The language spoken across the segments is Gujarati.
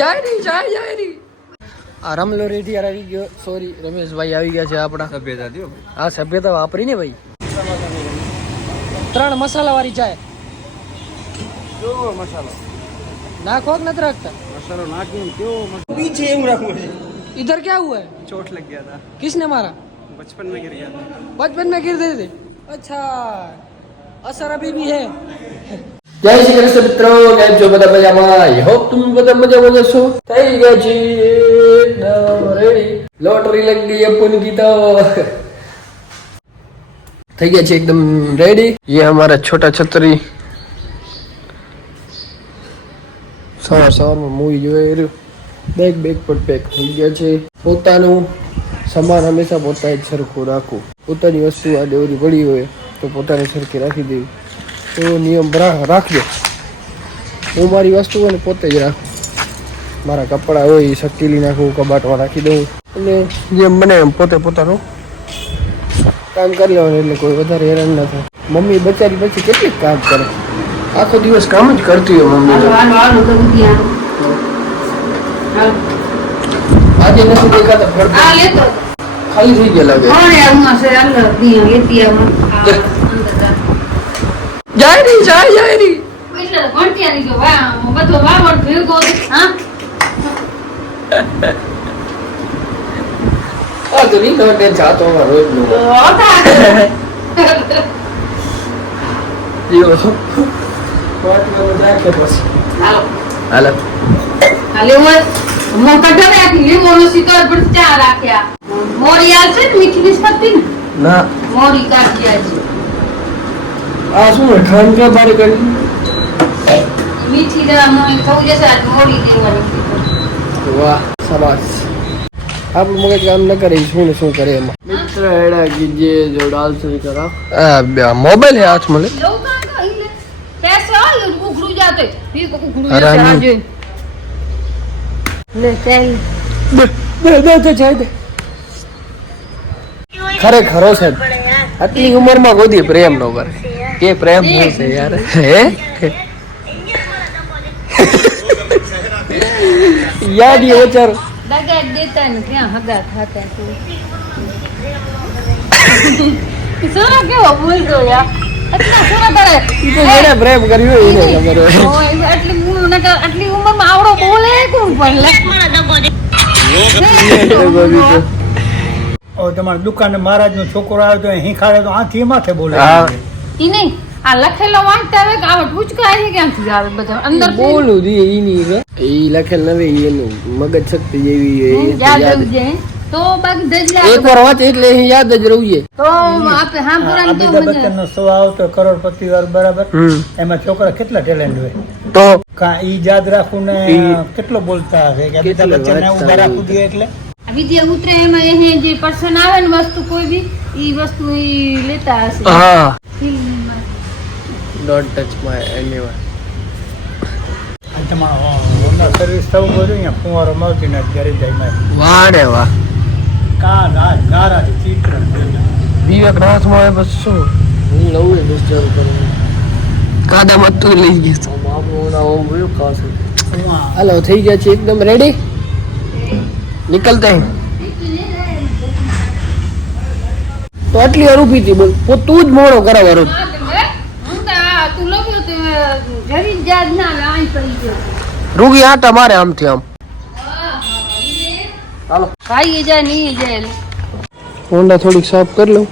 જાય નહીં જાય જાય નહીં આ રમલો રેડી યાર આવી ગયો સોરી રમેશભાઈ આવી ગયા છે આપણા સભ્યતા દો આ સભ્યતા વાપરીને ભાઈ ત્રણ મસાલા વાળી ચાય કેવો મસાલો નાખો કે નથી રાખતા મસાલો નાખીને કેવો પીછે એવું રાખવું છે इधर क्या हुआ है चोट लग गया था किसने मारा बचपन में गिर गया था बचपन में गिर गए थे अच्छा असर अभी भी है જય શ્રી કૃષ્ણ મિત્રો કેમ છો બધા મજામાં આઈ હોપ તમે બધા મજામાં જશો થઈ ગયા છે એકદમ રેડી લોટરી લગ ગઈ अपन की तो થઈ ગયા છે एकदम रेडी ये हमारा छोटा छतरी સવાર સવારમાં મૂવી જોઈ રહ્યું બેગ બેગ પર પેક થઈ ગયા છે પોતાનું સામાન હંમેશા પોતાએ જ સરખું રાખવું પોતાની વસ્તુ આ દેવરી પડી હોય તો પોતાને સરખી રાખી દેવી એવો નિયમ રાખજો હું મારી વસ્તુ હોય ને પોતે જ રાખું. મારા કપડાં હોય એ સકેલી નાખું કબાટમાં રાખી દઉં. એટલે જેમ બને એમ પોતે પોતાનું કામ કરી લેવાનું એટલે કોઈ વધારે હેરાન ના થાય. મમ્મી બચારી પછી કેટલીક કામ કરે? આખો દિવસ કામ જ કરતી હોય મમ્મી. આજે નથી દેખાતા ખાલી થઈ ગયા લાગે. જાય નહીં જાય જાય નહીં આ તો નહીં ખબર કે જાતો માં રોજનું જીવો વાટવાનું રાખે પછી. હાલો. મોરી આ છે ને મીઠી નિસ્બતી ને? ના. મોરી કાઢી આજે આ શું ખાંડ કે બારે કરી આપણું મગજ કામ ન કરે શું કરે એમાં? મિત્ર એડા કીજે જો ડાલ સરી કરા આ મોબાઈલ હે હાથ મળે તો. જાય ખરેખરો છે આટલી ઉંમરમાં ગોદી પ્રેમ નો કરે કે પ્રેમ શું છે યાર. હે? યાદ એ વિચારો. દગા દેતા ને ક્યાં હગા ખાતા તું સોનો કેવો બોલતો યાર. પ્રેમ કર્યું આટલી ઉંમર ઉંમરમાં આવડો બોલે કોણ પણ તમારી દુકાને મહારાજ નો છોકરો આવ્યો તો હિંખાડે ખાડે તો આથી માથે બોલે. હા. ઈ નહીં. આ લખેલો વાંચતા આવે કે આવા ટૂચકા આવે ક્યાંથી આવે બધા અંદર બોલું દી ઈ ની ઈ લખેલ નવી એનું મગજ શક્તિ જેવી હોય યાદ જ. તો બાકી દજલા એક વાર વાંચે એટલે યાદ જ રહીએ તો આપે હા પુરાણ તો મજા. બચ્ચન નો શો આવતો કરોડપતિ વાર બરાબર. એમાં છોકરા કેટલા ટેલેન્ટ હોય. તો? કા ઈ યાદ રાખું ને કેટલો બોલતા હશે કે અમિતાભ બચ્ચન ને ઊભા રાખવું. જોઈએ એટલે? આ વિદ્યા ઉતરે એમાં એને જે પર્સન આવે ને વસ્તુ કોઈ બી ઈ વસ્તુ ઈ લેતા હશે. હા. ડોન્ટ ટચ માય એનીવન આ સર્વિસ થવું બધું અહીંયા ફુવારો મળતી ને ઘરે જાય માં વાહ રે કા ગા ચિત્ર વિવેક નાથમાં આવે બસ શું? હું લઉં એ બસ કરું. કાદા મત તો લઈ ગયો આપણું ઓમ ગયું ખાસું હાલો થઈ ગયા છે એકદમ રેડી નીકળતે હૈ. તો આટલી વાર ઊભી હતી બોલ તું જ મોડો કરાવ હા, તો હે? હું તો આ તું લખ્યો તે જરી જ ના આવે પડી ગયો. રૂગી આટા મારે આમથી આમ. હાલો ખાઈ જાય નહીં જાય ઊંડા થોડીક સાફ કરી લઉં.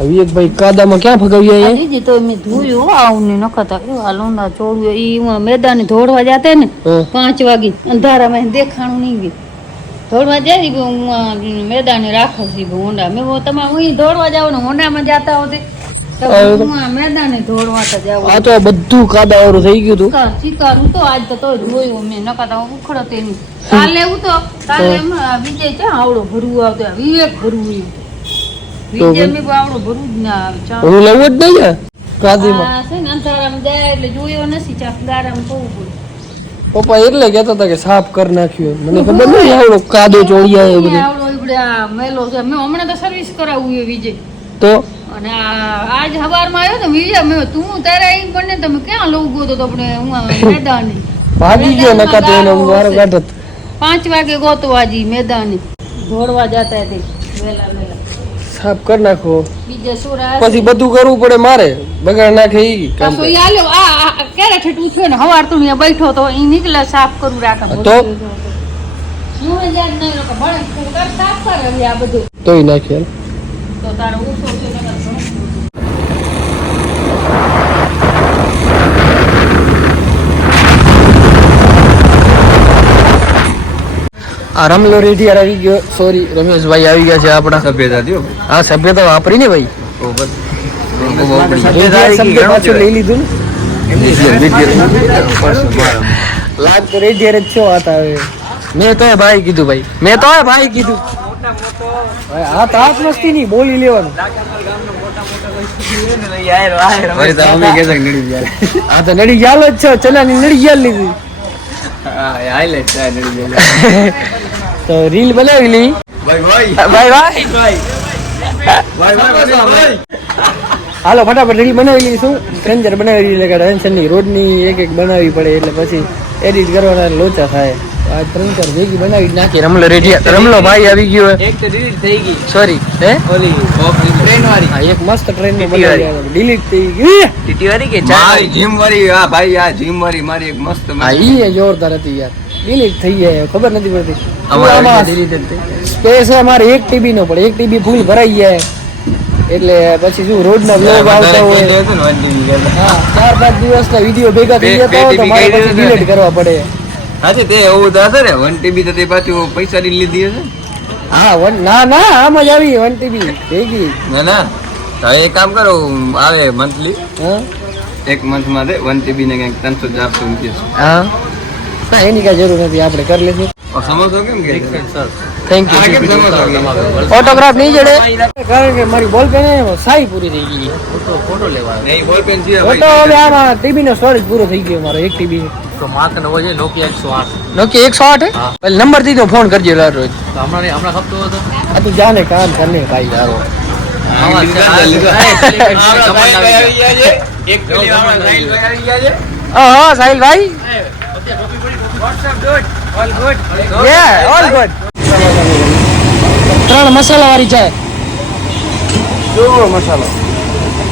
હવે એક ભાઈ કાદામાં ક્યાં ફગાવી આ દીદી તો મેં ધોયું આવું ને નખતા એ આ લોંડા ચોળ્યું ઈ હું મેદાને દોડવા જાતે ને પાંચ વાગે અંધારામાં દેખાણું નહીં ગયું. દોડવા જાય હું મેદાને રાખો છું ઊંડા. મેં તમારે તમે હું દોડવા જાવ ને હોંડામાં જાતા હોતે આ તો બધું કાદા થઈ ગયું હતું શિકાર શિકારું તો આજ તો જોયું મેં નકાતા હું ઉખડતે નહીં કાલે એવું તો કાલે એમ વિજય છે આવડો ભરવું આવતો વિવેક ભરવું વિજય મેં આવડો ભરવું જ ના આવે હું લઉં જ નહીં યાર કાદીમાં છે ને અંધારામાં જાય એટલે જોયો નથી ચાક દારામાં કહું પપ્પા એટલે કહેતા હતા કે સાફ કરી નાખ્યો. મને ખબર નહીં આવડો કાદો ચોળિયા એ બધું. આવડો ઈવડે આ મેલો છે. મેં હમણાં તો સર્વિસ કરાવવું એ વિજય. તો? અને આ આજ હવારમાં આવ્યો ને વિજય મેં તું તારે આવી પણ તમે ક્યાં લઉં? ગયો તો આપણે હું મેદાને. ભાગી ગયો નકા તો એને હું કાઢત પાંચ વાગે ગોતવા જી મેદાને. દોડવા જતા હતી વેલા વેલા. સાફ કરી નાખો. બીજે સુરા પછી બધું કરવું પડે મારે. બગાડ નાખે ઈ કામ તો યાલો આ ક્યારે ઠેઠ ઉઠ્યો ને? હવાર તું અહીંયા બેઠો તો ઈ નીકળે સાફ કરું રાખે. તો? હું યાદ નહીં લોકો ભણે સાફ કર આ બધું. તોય નાખે. તો તારો ઉઠો છે નકર ઘણું. આ રમલો રેઢી આવી ગયો. સોરી રમેશભાઈ આવી ગયા છે આપણા. સભ્યતા દો આ સભ્યતા વાપરી ને ભાઈ. લઈ લીધું. ને લાગ તો રેઢિયાર છો વાત આવે. મેં તો ભાઈ કીધું ભાઈ. મેં તો ભાઈ કીધું. તો હાથ મસ્તી નહીં બોલી લેવાનું. આ તો નડી ગયા જ છો ચલાની નડી ગયા લીધી. તો નડી બનાવી લી. રીલ બનાવેલી હાલો ફટાફટ રીલ બનાવી લઈશું સ્ટ્રેન્જર બનાવી લઈએ એટલે ટેન્શન રોડની એક એક બનાવવી પડે એટલે પછી એડિટ કરવાના લોચા થાય. આ ત્રણ ચાર ભેગી બનાવી નાખી. રમલો રેડિયા રમલો ભાઈ આવી ગયો એક તો ડિલીટ થઈ ગઈ. સોરી હે? ઓલી ટ્રેન વાળી. હા એક મસ્ત ટ્રેનની. બનાવી ડિલીટ થઈ ગઈ ટીટી વાળી કે મારી જીમ વાળી આ ભાઈ આ જીમ વાળી મારી એક મસ્ત હા ઈ જોરદાર હતી યાર. ડિલીટ થઈ જાય ખબર નથી પડતી. અમારે આમાં deleted થઈ સ્પેસ અમારે એક ટીબી નો પડે. એક ટીબી ફૂલ ભરાઈ જાય. એટલે પછી શું રોડ ના બ્લોગ આવતા હોય. હા ચાર પાંચ દિવસના વીડિયો ભેગા થઈ જતા હોય તો મારે પછી ડિલીટ કરવા પડે. હાચે તે એવું તો હશે ને વન ટીબી તો તે પાછું પૈસા ની લીધી હશે હા વન ના ના આમ જ આવી વન ટીબી ભેગી. ના ના. તો કામ કરો આવે મંથલી એક મંથમાં વન ટીબી ને કંઈક ત્રણસો ચારસો રૂપિયા હા? ના એની કઈ જરૂર નથી આપણે કરી કે થેન્ક યુ ફોટોગ્રાફ ઓટોગ્રાફ નહીં જડે કારણ કે મારી બોલ પેન સાઈ પૂરી થઈ ગઈ પેન ફોટો હવે આમાં ટીબી નો સ્ટોરેજ પૂરો થઈ ગયો મારો એક ટીબી તો માર્ક નવો છે નોકિયા એકસો આઠ નોકી એકસો આઠ હે પેલા નંબર દીધો ફોન કરજો લાર રોજ તો હમણાં હમણાં ખપતો હતો આ તું જાને કામ કરને ભાઈ તારો. એક સાહિલ ભાઈ આવી ગયા છે હા હા સાહિલ ભાઈ ત્રણ મસાલા વાળી ચાય. કેવો મસાલો?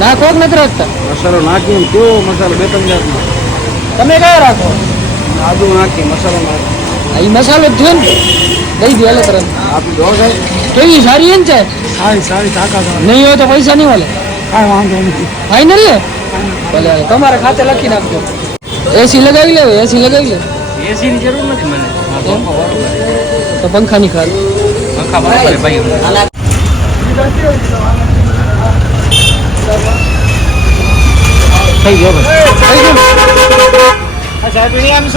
નાખો જ નથી રાખતા. મસાલો નાખી કેવો મસાલો? બે ત્રણ જાતનો. તમે કયો રાખો? આદુ નાખી મસાલો નાખી. એ મસાલો જ થયો ને દઈ દે હાલે તરત. આપી દો સાહેબ. કેવી સારી એમ છે સારી સારી તાકાત નહીં હોય તો પૈસા નહીં મળે. કાંઈ વાંધો નથી. ફાઇનલ ને ભલે. તમારે ખાતે લખી નાખજો. એસી લગાવી લે એસી લગાવી લે એસી ની જરૂર નથી મને. તો? પંખાની ખાત પંખા બરાબર ભાઈ થઈ ગયો ભાઈ. થઈ ગયું?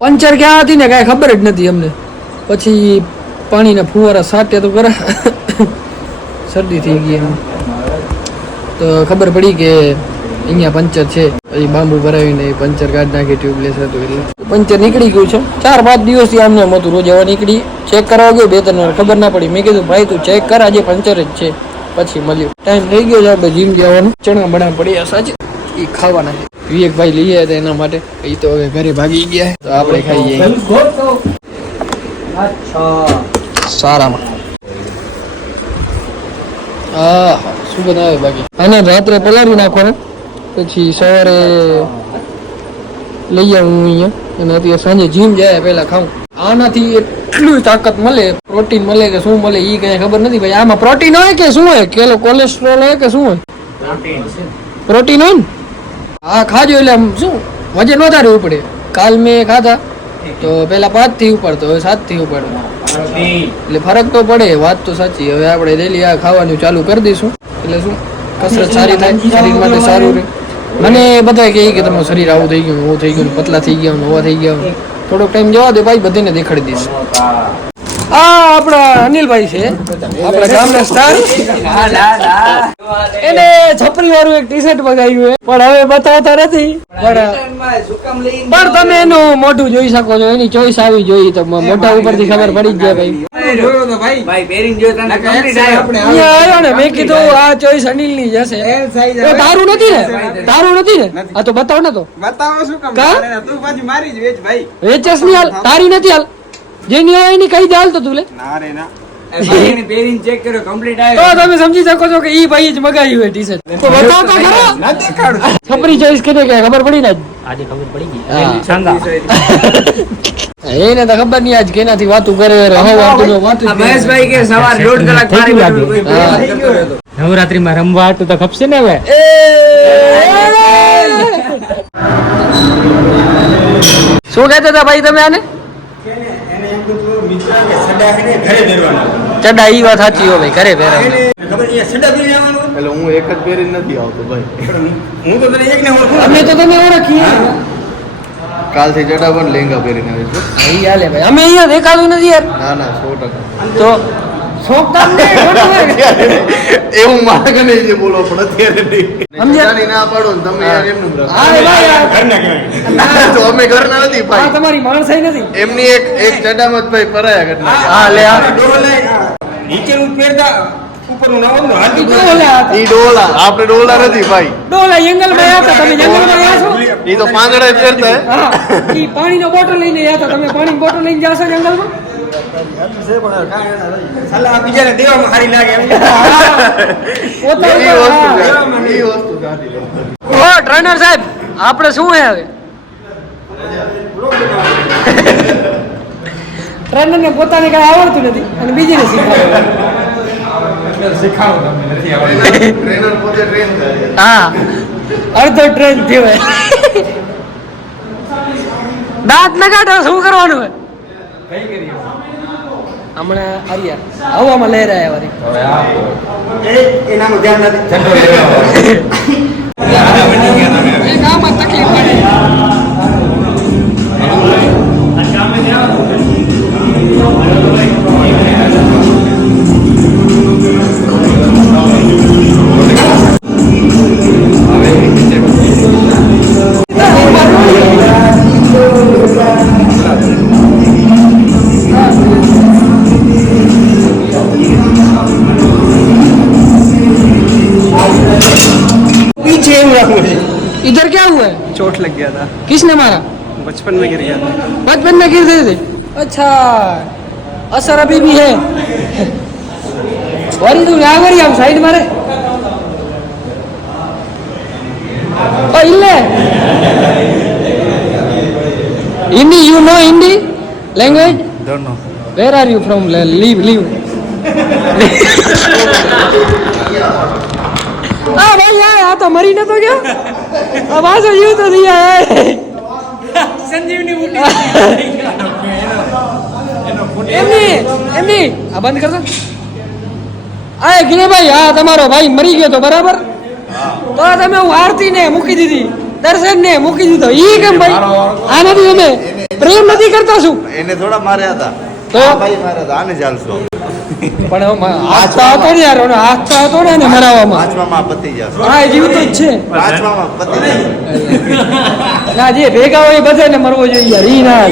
પંચર ક્યાં હતી ને કાંઈ ખબર જ નથી અમને. પછી પાણીના ફુવારા સાટે તો કરા. શરદી થઈ ગઈ એમ. તો ખબર પડી કે અહીંયા પંચર છે. પછી બાંબુ ભરાવીને પંચર કાઢી નાખી ટ્યુબલેસ હતું એટલે. પંચર નીકળી ગયું છે. ચાર પાંચ દિવસથી આમને આમ હતું રોજ હવે નીકળી. ચેક કરવા ગયો બે ત્રણ વાર ખબર ના પડી. મેં કીધું ભાઈ તું ચેક કર આજે પંચર જ છે. પછી મળ્યું. ટાઈમ થઈ ગયો છે આપણે જીમ જવાનું ચણા બણા પડ્યા સાચે. એ ખાવાના છે. વિવેકભાઈ લઈ આવ્યા હતા એના માટે. એ તો હવે ઘરે ભાગી ગયા તો આપણે ખાઈએ. સારામાં. હા શું બનાવે બાકી? અને રાત્રે પલાળી નાખવાનું. પછી સવારે લઈ આવું અહીંયા. અને અત્યારે સાંજે જીમ જાય પહેલા ખાઉં. આનાથી એટલું તાકાત મળે પ્રોટીન મળે કે શું મળે એ કઈ ખબર નથી. ભાઈ આમાં પ્રોટીન હોય કે શું હોય? કેલો કોલેસ્ટ્રોલ હોય કે શું હોય? પ્રોટીન હોય ને? હા ખાજો એટલે આમ શું? વજન વધારે ઉપડે કાલ મેં ખાધા. તો પેલા પાંચથી ઉપાડતો હવે સાતથી ઉપાડો એટલે ફરક તો પડે વાત તો સાચી. હવે આપણે ડેલી આ ખાવાનું ચાલુ કરી દઈશું. એટલે શું? કસરત સારી થાય શરીર માટે સારું રહે. મને બધા કહે કે તમારું શરીર આવું થઈ ગયું આવું થઈ ગયું પતલા થઈ ગયા નવા થઈ ગયા. થોડોક ટાઈમ જવા દે, ભાઈ, બધાને દેખાડી દઈશ. આ આપણા અનિલભાઈ છે. આપણા ગામના સ્ટાર એને છપરી વાળું એક ટી શર્ટ મગાવ્યું પણ હવે બતાવતા નથી. પણ પણ તમે એનું મોઢું જોઈ શકો છો. એની ચોઈસ આવી જોઈ તો મોઢા ઉપરથી ખબર પડી જ જાય ભાઈ. મેં કીધું આ ચોઈસ અનિલની જશે તારું નથી ને? તારું નથી ને? આ તો બતાવ ને તો. બતાવો શું કામ? તું પાછી મારી જ વેચ ભાઈ. વેચેસની હાલ. તારી નથી હાલ. જેની હોય એની કઈ દે તો તું લે. ના રે ના. ચેક કર્યો કમ્પ્લીટ તો તમે સમજી શકો છો કે ઈ ભાઈ જ મગાવ્યું હોય ટી શર્ટ તો બતાવો તો ખરો છપરી ચોઈસ કરી કે ખબર પડી ને આજે? ખબર પડી ગઈ. એને તો ખબર નહીં આજ કેનાથી વાતું કરે રે વાતું વાતું મહેશભાઈ કે સવાર દોઢ કલાક મારી બેઠું કોઈ હા. ભેગો થઈ ગયો હતો. નવરાત્રીમાં રમવા હતું તો ખપશે ને હવે? શું કહેતા હતા ભાઈ તમે આને? ચડા ઈ વાત સાચી હો ભાઈ ઘરે પહેરાવે. એટલે હું એક જ પહેરી નથી આવતો ભાઈ. અમે તો તમે ઓળખીએ. કાલથી જડા પણ લેંગા પહેરીને આવી છું. અહીં હાલે ભાઈ. અમે અહીંયા દેખાતું નથી યાર. ના ના સો ટકા. તો. એવું મારે બોલો પણ અત્યારે નહીં. સમજ્યા? ના પાડો તમે યાર એમનું હા ભાઈ આ- તો અમે ઘરના નથી ભાઈ. તમારી માણસાઈ નથી. એમની એક એક ચડામત ભાઈ પરાયા ઘટના હા લે આ નીચેનું પહેરતા ઉપરનું ના હોય ને, ડોલા ઈ ડોલા આપણે ડોલા નથી ભાઈ. ડોલા જંગલમાં આવ્યા તમે જંગલમાં ગયા છો? ઈ તો પાંદડા જ હા. ઈ પાણીનો બોટલ લઈને ગયા તમે પાણી બોટલ લઈને જાશો જંગલમાં? સલાહ બીજાને દેવામાં સારી લાગે વસ્તુ ટ્રેનર સાહેબ આપણે શું હે હવે? ટ્રેનર ને પોતાને કઈ આવડતું નથી અને બીજીને શીખવાડે. ટ્રેનર ટ્રેન થાય હા. અડધો ટ્રેન થયો. દાંત ન કાઢો શું કરવાનું હે હમણાં આર્યા હવામાં લહેરાયા વારી એ हुई इधर क्या हुआ? है चोट लग गया था। किसने मारा? बचपन में गिर गया था। बचपन में गिर गए थे? अच्छा असर अभी भी है। और तुम यहाँ वरी हम साइड मारे। ओ इल्ले। Hindi you know Hindi language don't know where are you from leave leave આ તો મરી નતો ગયો પાછો જીવ તો થઈ જાય એમની એમની આ બંધ કરજો. આ ગિરેભાઈ હા તમારો ભાઈ મરી ગયો તો બરાબર? તો તમે હું આરતી ને મૂકી દીધી દર્શન ને મૂકી દીધો. ઈ કેમ ભાઈ? આ નથી તમે પ્રેમ નથી કરતા શું? એને થોડા માર્યા હતા. તો? ભાઈ માર્યા હતા. આને ચાલશો પણ હાથ તો હતો ને યાર આસ્થા તો હતો ને એને મરાવવામાં. પાંચમામાં પતી જશે હા જીવતો જ છે. પાંચમામાં પતી ના જે ભેગા હોય બધાને મરવો જોઈએ યાર ઈ ના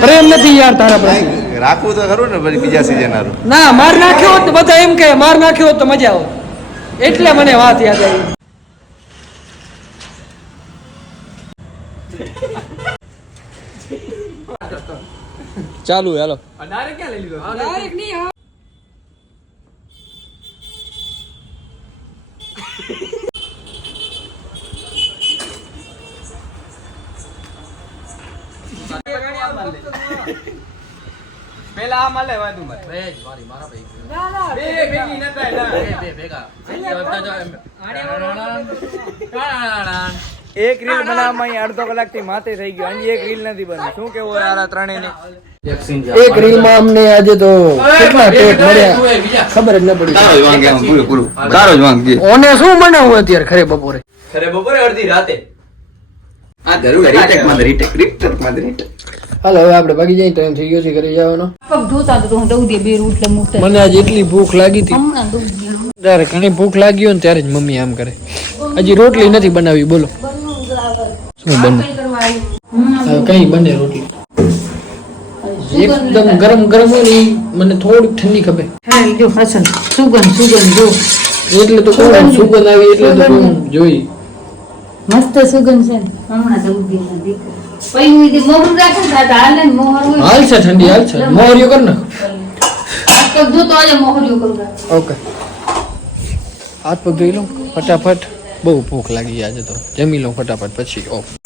પ્રેમ નથી યાર તારા પ્રતિ રાખવું તો ખરું ને પછી બીજા સીઝન ના માર નાખ્યો હોત તો બધા એમ કહે માર નાખ્યો હોત તો મજા આવત. એટલે મને વાત યાદ આવી. ચાલુ હેલો. પેલા આ મળે વાંધો મત. બે ભેગી. નતા એલા. એક રીલ બનાવવામાં અહીં અડધો કલાકથી માથે થઈ ગયો. હજી એક રીલ નથી બની. શું કેવું યાર આ ત્રણેયની? એક રીલમાં અમને આજે તો કેટલા ટેક મળ્યા? ખબર જ ન પડી. ઓને શું બનાવવું અત્યારે ખરે બપોરે? ખરે બપોરે અડધી રાતે. આ જરૂર રીટેકમાં રીટેક રીટેકમાં રીટેક હાલો હવે આપણે ભાગી જઈએ ટાઈમ થઈ ગયો છે ઘરે જવાનો. પગ ધોતા તો હું દઉં દે બે રોટલા મૂકતા મને આજે એટલી ભૂખ લાગી હતી. ત્યારે ઘણી ભૂખ લાગી હોય ને ત્યારે જ મમ્મી આમ કરે. હજી રોટલી નથી બનાવી બોલો. શું બને કઈ બને રોટલી? એકદમ ગરમ ગરમ હોય ને મને થોડીક ઠંડી ખબર હા ઈ જો હસન સુગંધ સુગંધ જો. એટલે તો કોણ સુગંધ આવી એટલે તો જોઈ. મસ્ત સુગંધ છે. હમણાં તો ઊભી રાખે દાદા હાલે મોહર હોય. હાલ છે ઠંડી હાલ છે. મોહરીઓ કર આજે કરું ઓકે. હાથ પગ ધોઈ લઉં ફટાફટ. બહુ ભૂખ લાગી આજે તો. જમી લઉં ફટાફટ પછી ઓફ.